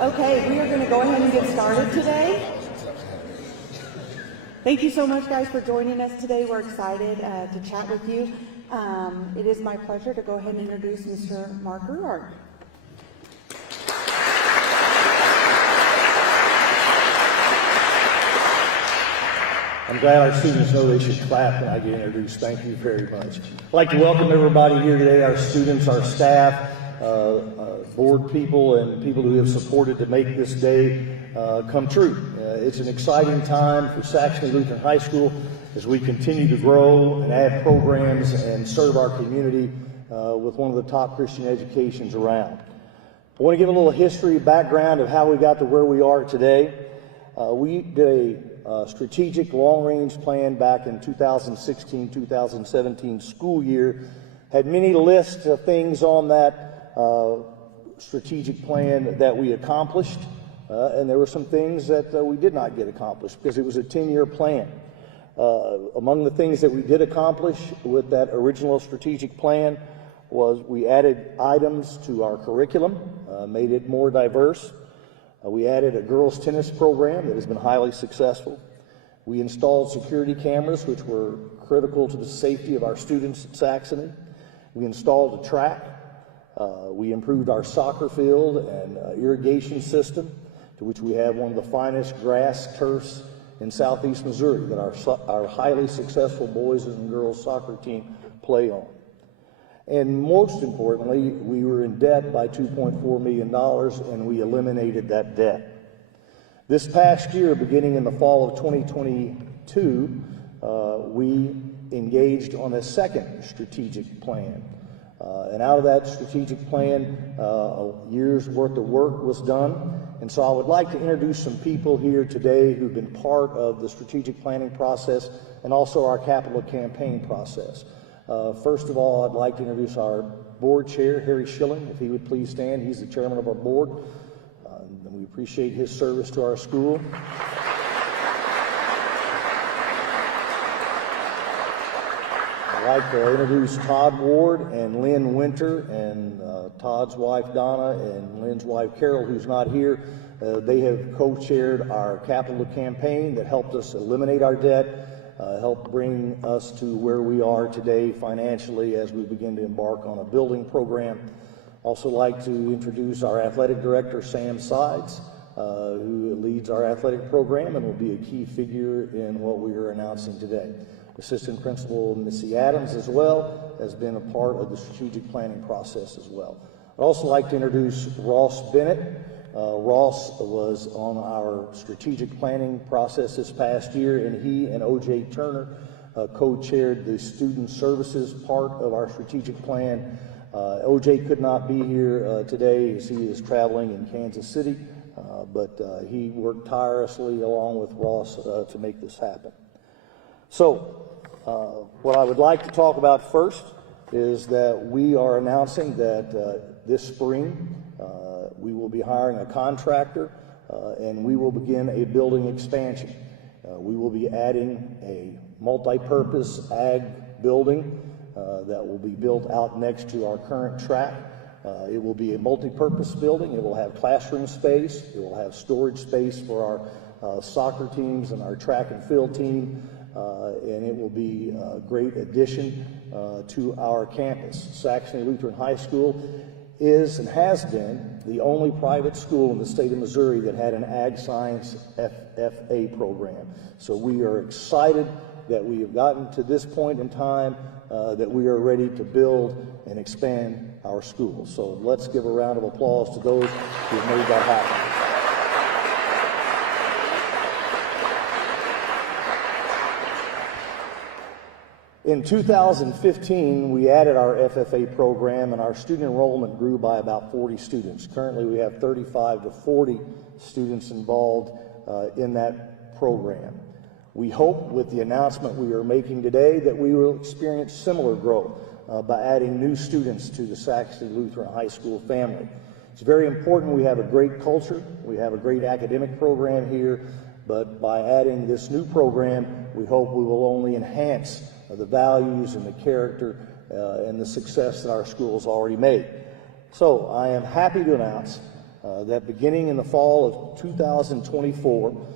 Okay, we are going to go ahead and get started today. Thank you so much, guys, for joining us today. We're excited to chat with you. It is my pleasure to go ahead and introduce Mr. Mark Ruark. I'm glad our students know they should clap when I get introduced. Thank you very much. I'd like to welcome everybody here today, our students, our staff, board people, and people who have supported to make this day come true. It's an exciting time for Saxony Lutheran High School as we continue to grow and add programs and serve our community with one of the top Christian educations around. I want to give a little history, background of how we got to where we are today. We did a strategic long-range plan back in 2016-2017 school year, had many lists of things on that strategic plan that we accomplished, and there were some things that we did not get accomplished because it was a 10-year plan. Among the things that we did accomplish with that original strategic plan was we added items to our curriculum, made it more diverse. We added a girls' tennis program that has been highly successful. We installed security cameras, which were critical to the safety of our students at Saxony. We installed a track. We improved our soccer field and irrigation system, to which we have one of the finest grass turfs in southeast Missouri that our highly successful boys and girls soccer team play on. And most importantly, we were in debt by $2.4 million, and we eliminated that debt. This past year, beginning in the fall of 2022, we engaged on a second strategic plan. And out of that strategic plan, a year's worth of work was done. And so I would like to introduce some people here today who've been part of the strategic planning process and also our capital campaign process. First of all, I'd like to introduce our board chair, Harry Schilling, if he would please stand. He's the chairman of our board. We appreciate his service to our school. I'd like to introduce Todd Ward and Lynn Winter and Todd's wife Donna and Lynn's wife Carol, who's not here. They have co-chaired our capital campaign that helped us eliminate our debt, helped bring us to where we are today financially as we begin to embark on a building program. Also like to introduce our athletic director, Sam Sides, who leads our athletic program and will be a key figure in what we are announcing today. Assistant Principal Missy Adams as well has been a part of the strategic planning process as well. I'd also like to introduce Ross Bennett. Ross was on our strategic planning process this past year, and he and O.J. Turner co-chaired the student services part of our strategic plan. O.J. could not be here today as he is traveling in Kansas City, but he worked tirelessly along with Ross to make this happen. So, what I would like to talk about first is that we are announcing that this spring we will be hiring a contractor and we will begin a building expansion. We will be adding a multi-purpose ag building that will be built out next to our current track. It will be a multi-purpose building. It will have classroom space. It will have storage space for our soccer teams and our track and field team. And it will be a great addition to our campus. Saxony Lutheran High School is and has been the only private school in the state of Missouri that had an Ag Science FFA program. So we are excited that we have gotten to this point in time that we are ready to build and expand our school. So let's give a round of applause to those who have made that happen. In 2015, we added our FFA program, and our student enrollment grew by about 40 students. Currently, we have 35 to 40 students involved in that program. We hope with the announcement we are making today that we will experience similar growth by adding new students to the Saxony Lutheran High School family. It's very important we have a great culture, we have a great academic program here, but by adding this new program, we hope we will only enhance the values and the character and the success that our school has already made. So I am happy to announce that beginning in the fall of 2024,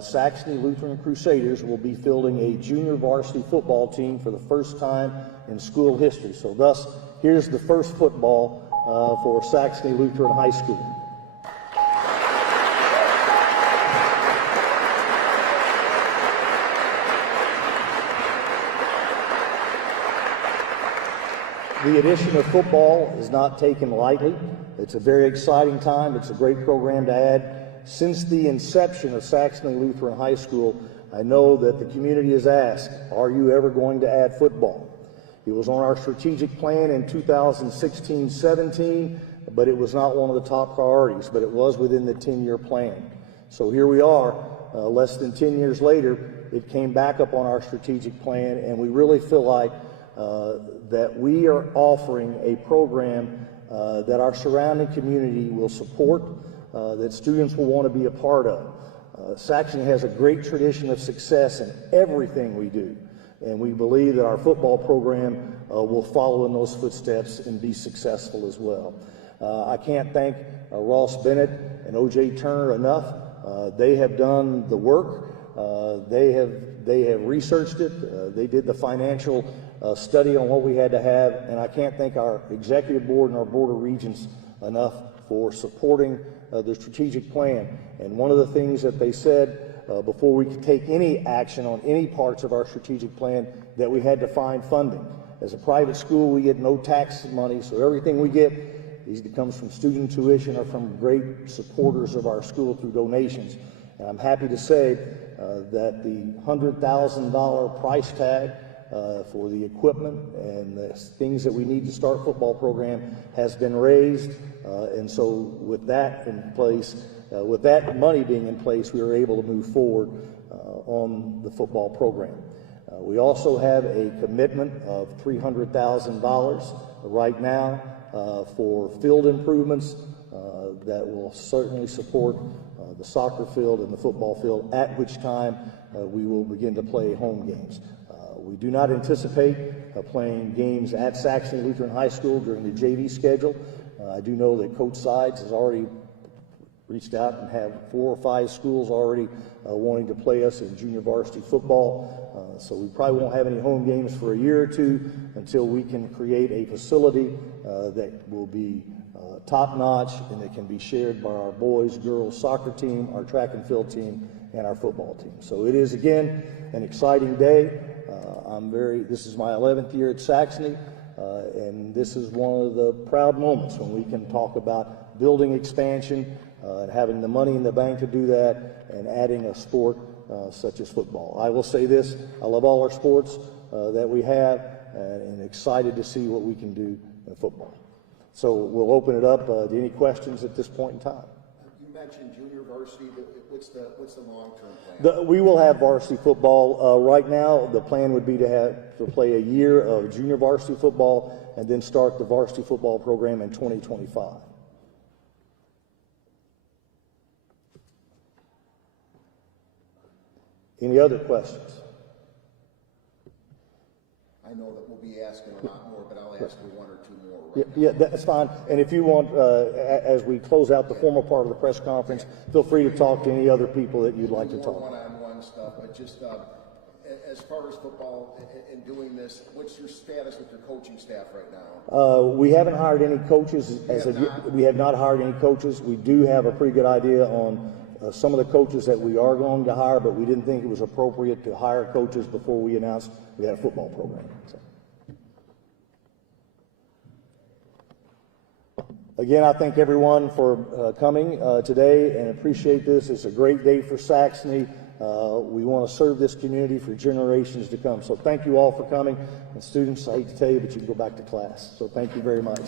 Saxony Lutheran Crusaders will be fielding a junior varsity football team for the first time in school history. So thus, here's the first football for Saxony Lutheran High School. The addition of football is not taken lightly. It's a very exciting time. It's a great program to add. Since the inception of Saxony Lutheran High School, I know that the community has asked, are you ever going to add football? It was on our strategic plan in 2016-17, but it was not one of the top priorities, but it was within the 10-year plan. So here we are, less than 10 years later, it came back up on our strategic plan, and we really feel like that we are offering a program that our surrounding community will support, that students will want to be a part of. Saxony has a great tradition of success in everything we do, and we believe that our football program will follow in those footsteps and be successful as well. I can't thank Ross Bennett and O.J. Turner enough. They have done the work. They have researched it. They did the financial study on what we had to have, and I can't thank our executive board and our board of regents enough for supporting the strategic plan. And one of the things that they said before we could take any action on any parts of our strategic plan, that we had to find funding. As a private school, we get no tax money, so everything we get either comes from student tuition or from great supporters of our school through donations. And I'm happy to say that the $100,000 price tag for the equipment and the things that we need to start football program has been raised, and so with that in place, with that money being in place, we were able to move forward on the football program. We also have a commitment of $300,000 right now for field improvements that will certainly support the soccer field and the football field, at which time we will begin to play home games. We do not anticipate playing games at Saxony Lutheran High School during the JV schedule. I do know that Coach Sides has already reached out and have 4 or 5 schools already wanting to play us in junior varsity football. So we probably won't have any home games for a year or two until we can create a facility that will be top-notch and that can be shared by our boys, girls soccer team, our track and field team, and our football team. So it is, again, an exciting day. This is my 11th year at Saxony, and this is one of the proud moments when we can talk about building expansion, and having the money in the bank to do that, and adding a sport such as football. I will say this, I love all our sports that we have, and excited to see what we can do in football. So we'll open it up to any questions at this point in time. You mentioned junior varsity, but what's the long-term plan? We will have varsity football. Right now, the plan would be to play a year of junior varsity football and then start the varsity football program in 2025. Any other questions? I know that we'll be asking a lot more, but I'll ask you 1 or 2 more. Yeah, that's fine. And if you want, as we close out the formal part of the press conference, feel free to talk to any other people that you'd like to talk to. One-on-one stuff, but just as far as football and doing this, what's your status with your coaching staff right now? We haven't hired any coaches. We have not hired any coaches. We do have a pretty good idea on some of the coaches that we are going to hire, but we didn't think it was appropriate to hire coaches before we announced we had a football program. So. Again, I thank everyone for coming today and appreciate this. It's a great day for Saxony. We want to serve this community for generations to come. So thank you all for coming. And students, I hate to tell you, but you can go back to class. So thank you very much.